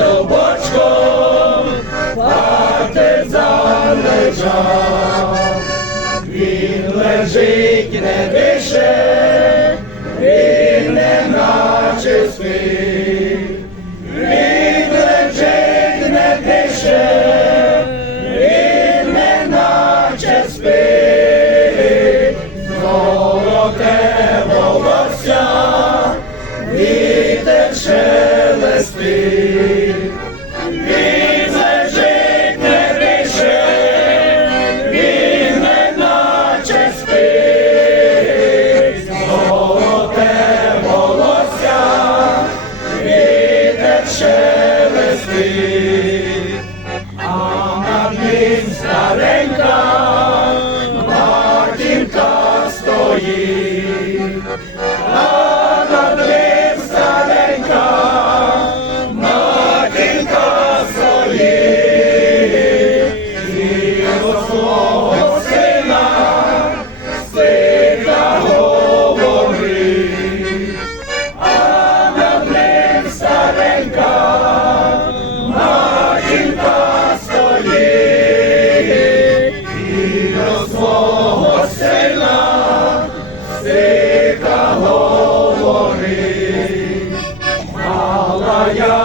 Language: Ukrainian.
клубочком партизан лежав, він лежить не дише, він не наче спить. він лежить не дише, він не наче спить. золоте волосся, вітер шелестить. Шелестить. А над ним старенька стоїть. А над ним Музика говорить, мала я